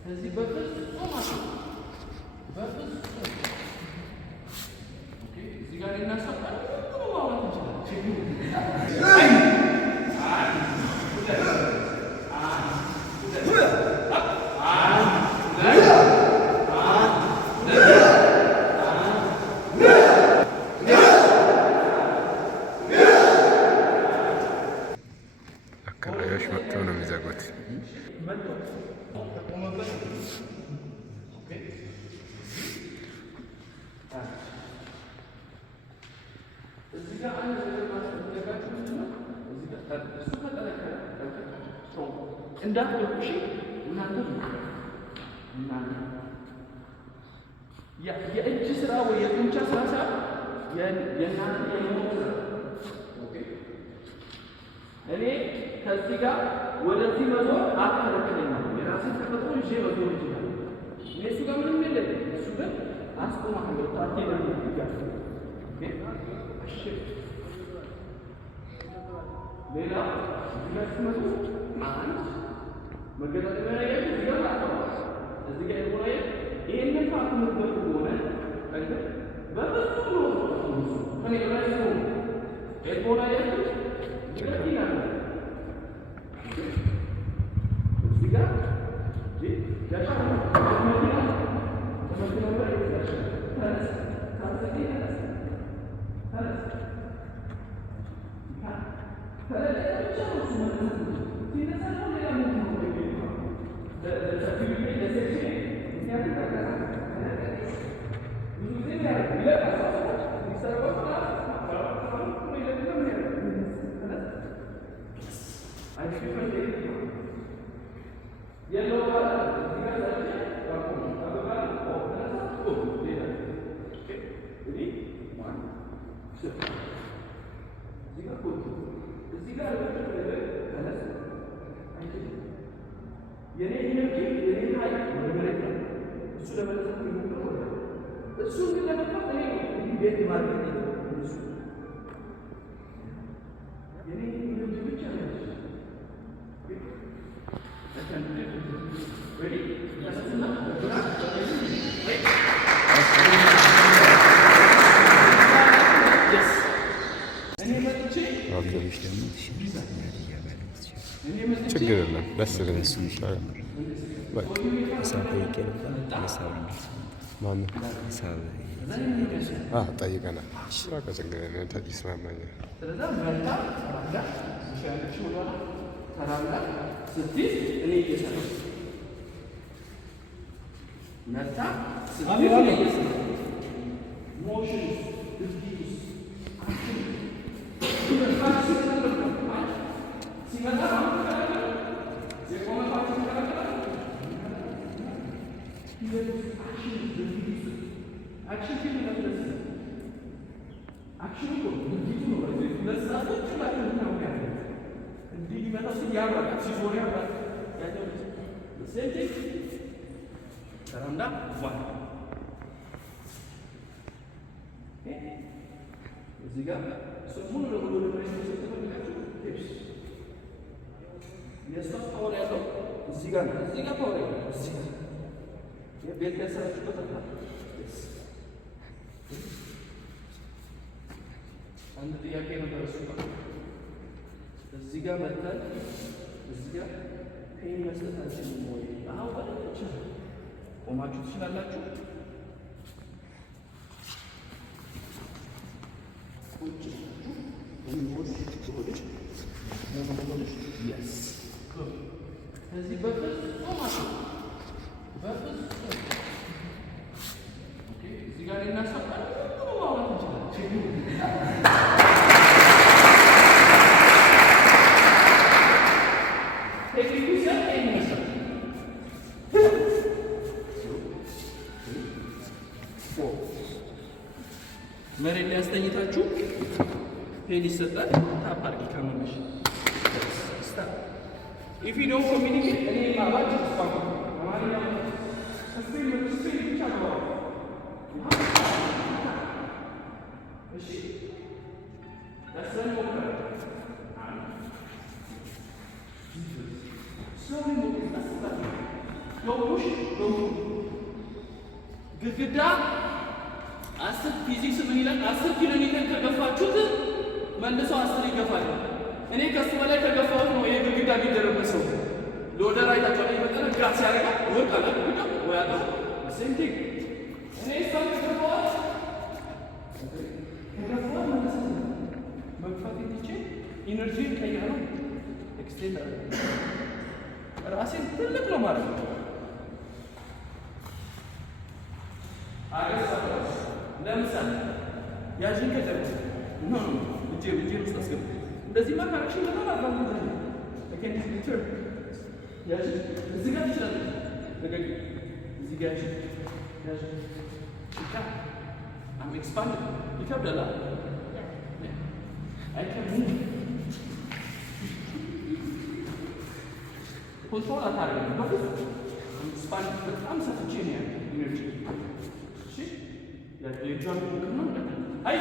ከዚህ በፍጹም እዚህ ጋር እናሳጣለን ማውራት እንችላለን። አካባቢዎች መጥተው ነው የሚዘጉት። እንዳትደቁሽ እናንተ የእጅ ስራ ወይ የጡንቻ ስራ ሳይሆን የእናንተ የመሆን ስራ። እኔ ከዚህ ጋር ወደዚህ መዞር አትከለክለኝም። የራስን ተፈጥሮ ይዤ መዞር ይችላል። እኔ እሱ ጋር ምንም የለም። እሱ ግን አስቆማለሁ። ታቴ ነው ይጋር ሌላ ሲመጡ አንድ መገጣጠሚያ ላይ ያሉ እዚህ ጋር አጥተዋል። እዚህ ጋር የሆነ ይሄንን ታክሙበት ሆነ ነገር በፍጹም ነው ከኔ በላይ ነው ኤርቦና ያሉ ይላል እዚህ ጋር ያሻው ተመክነው ላይ የኔ ኢነርጂ የኔ ኃይል ወደ መሬት ነው። እሱ ለመለሰት የሚሞክረው እሱ ግን ለመጣት እኔ እንዴት ማድረግ ነው? እሱ የኔ ኢነርጂ ብቻ ነው። ችግር የለም። ደስ ይላል። ጠይቀናል። ችግር ይስማማኛል። እዚህ ጋር ሙሉ ለሙሉ የስታፍ ፓወር ያለው እዚህ ጋር ነው። እዚህ ጋር ፓወር ያለው እዚህ ጋር ቤት ያሰራችሁበት አለ። አንድ ጥያቄ ነበር እሱ እዚህ ጋር መጥተን እዚህ ጋር ፔን መስጠት አልችልም ወይ? አዎ ባለች ቆማችሁ ትችላላችሁ። ቁጭ ከዚህ በፍጹም እዚህ ጋር እናሳጣለን ማውራት እንችላለን። መሬት ላይ ያስተኝታችሁ ፔን ይሰጣል። ታፕ አድርጊ ከመመሽ ኢፍ ዩ ዶንት ኮሚኒኬት እኔ ማባጭ ተስፋኩ አማርኛ ስፔን ብቻ ነው። እሺ ያሰን ሞከረ slowly moving. That's that. Don't push, don't move. ግድግዳ 10 ፊዚክስ ምን ይላል? 10 ኪሎ ሜትር ከገፋችሁት መልሶ 10 ይገፋል። እኔ ከሱ በላይ ከገፋሁት ነው ይሄ ግድግዳ የሚደረመሰው። ሎደር አይታችኋል? የመጠነ ጋር ሲያደርጋ ይወድቃል። ግድግዳ ወያጣ ሴም ቲንግ እኔ ሰው ከገፋሁት መልሶ መግፋት ይችላል። ኢነርጂ ቀይራለሁ። ኤክስቴንድ ራሴን ትልቅ ነው ማለት ነው። ለምሳሌ ያዥን ከጀርባ እጄ ውስጥ አስገባ። እንደዚህ ማካረክሽን በጣም አድቫንቴጅ ነው። ከኬንዲስ ፒክቸር ያዥ እዚህ ጋር ትችላለህ። ነገር እዚህ ጋር ያዥ ብቻ አም ኤክስፓንድ ይከብዳል። አይከብድም። ኮንትሮል አታደርግም። በፍጹም ኤክስፓንድ በጣም ሰፍቼ ነው ያለው ኢነርጂ የእጇን ነው አይ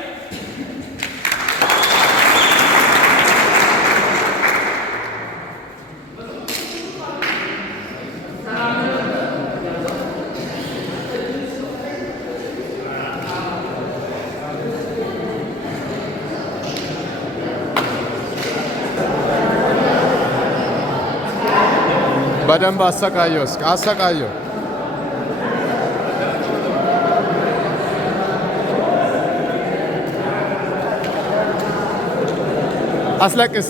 በደንብ አሰቃየው፣ እስኪ አሰቃየው። አስለቅስ።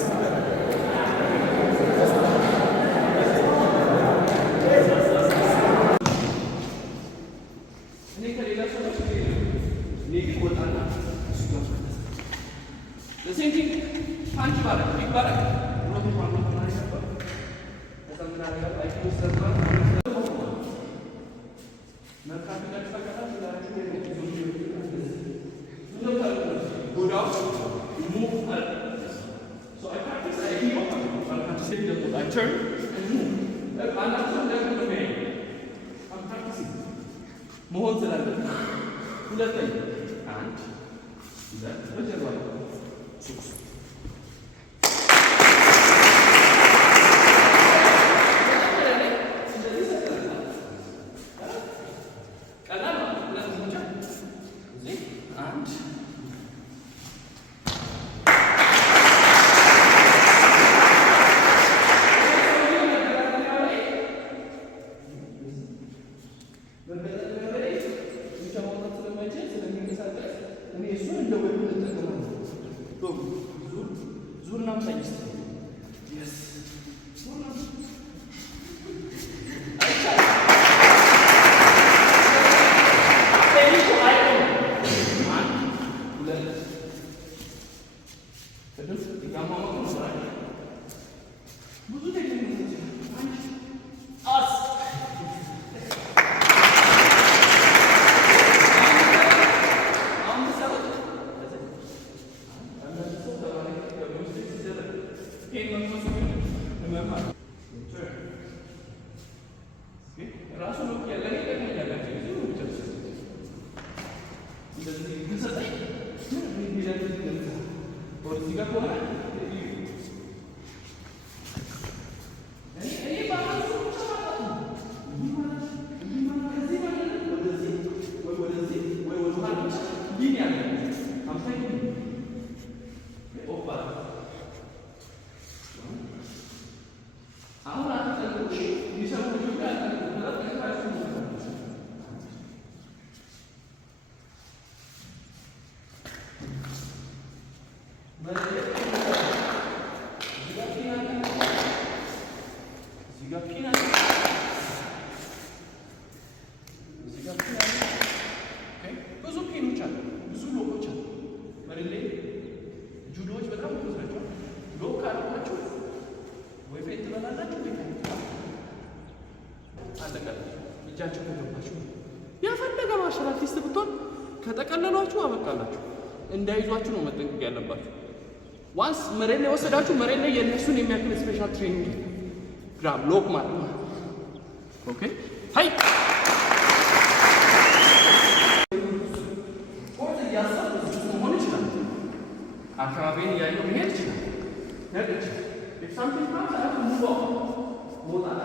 I turn and move. I'm not so never the way. I'm practicing. More than I do. That thing. And that. What's your life? እጃቸው ከገባችሁ ያፈለገ ማርሻል አርቲስት ብትሆን ከተቀለሏችሁ አበቃላችሁ። እንዳይዟችሁ ነው መጠንቀቅ ያለባችሁ። ዋንስ መሬት ላይ ወሰዳችሁ መሬት ላይ የእነሱን የሚያክል ስፔሻል ትሬኒንግ ግራብ ሎክ ማለት ነው። ኦኬ ሃይ ፎርት እያሰብ መሆን ይችላል። አካባቢን እያየሁ መሄድ ይችላል። If something comes, I have to move on.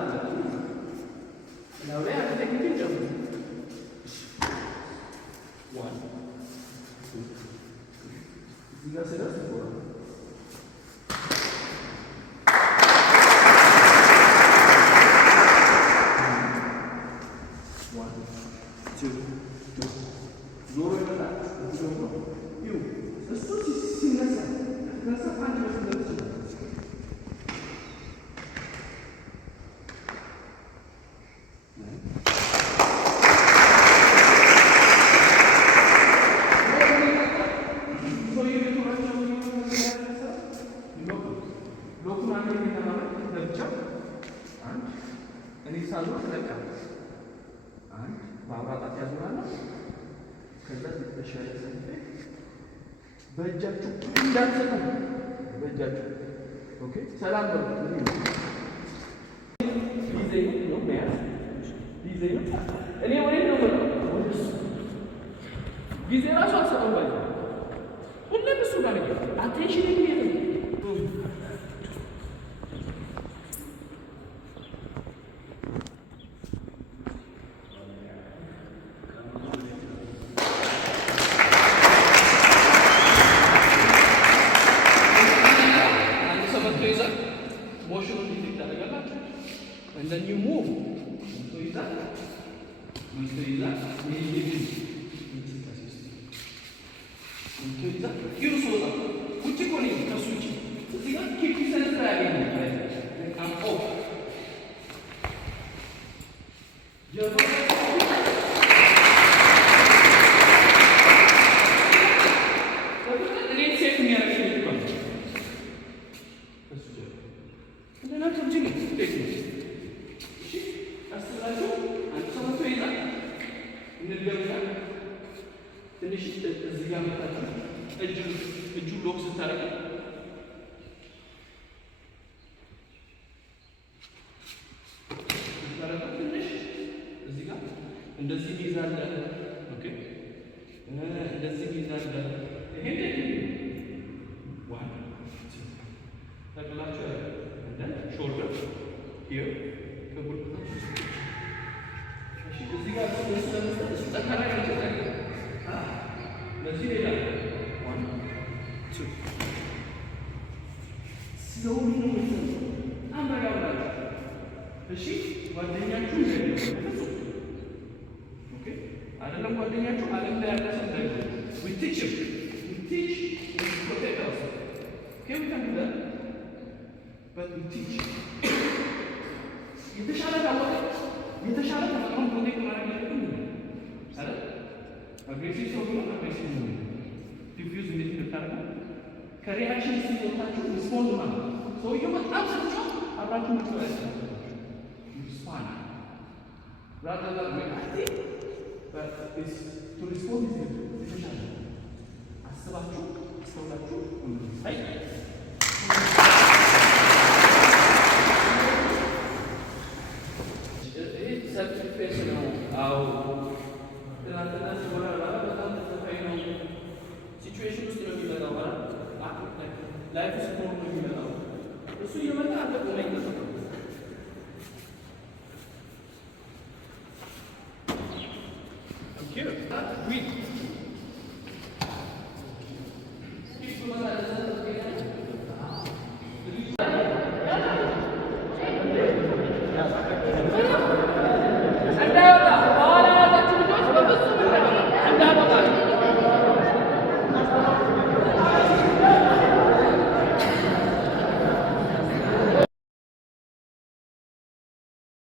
የተሻለ ሳይንቲፊክ በእጃችሁ እንዳትሰጡ በእጃችሁ ኦኬ። ሰላም ነው ጊዜ ነው መያዝ ጊዜ ነው። እኔ ወሬት ነው ወደሱ ጊዜ ራሱ አልሰጠውም ባይ ሁሌም እሱ ጋር ነው አቴንሽን የሚሄድ and then you move. So is that? So is that? So is that? You saw that. Which one is the switch? So see that? Keep yourself dragging. I'm off. ትንሽ እዚህ ጋር መጣችሁ እጁ ሎክ ስታረግ ትንሽ እዚህ ጋር እንደዚህ ይዛለ ኦኬ እንደዚህ ይዛለ ይሄ ዋን ተክላችሁ እንደ ሾልደር ሂር ከጉር እሺ እዚህ ጋር ስለመስጠት ጠንካራ ይችላል ለዚህ ሌላ 1 2 ስሎሊ ነው የምትሰሩት። አንበጋውላችሁ እሺ ጓደኛችሁ ኦኬ አይደለም ጓደኛችሁ ዓለም ላይ ያለ ሰው ላይ we teach protect us okay we can do that but we teach የተሻለ ታወቀ የተሻለ ተፈጥሮን ፕሮቴክት ማድረግ ያለብን አይደል አግሬሲቭ ሰው ነው አግሬሲቭ ነው ዲፊውዝ እንዴት እንደታረጋ ከሪአክሽን ሲወጣችሁ ሪስፖንድ ማለት ሰውየው በጣም ሰጥቷ አብራችሁ ነው ያለው ሪስፖንድ rather than reacting but is to respond is የተሻለ አስባችሁ አስተውላችሁ አይ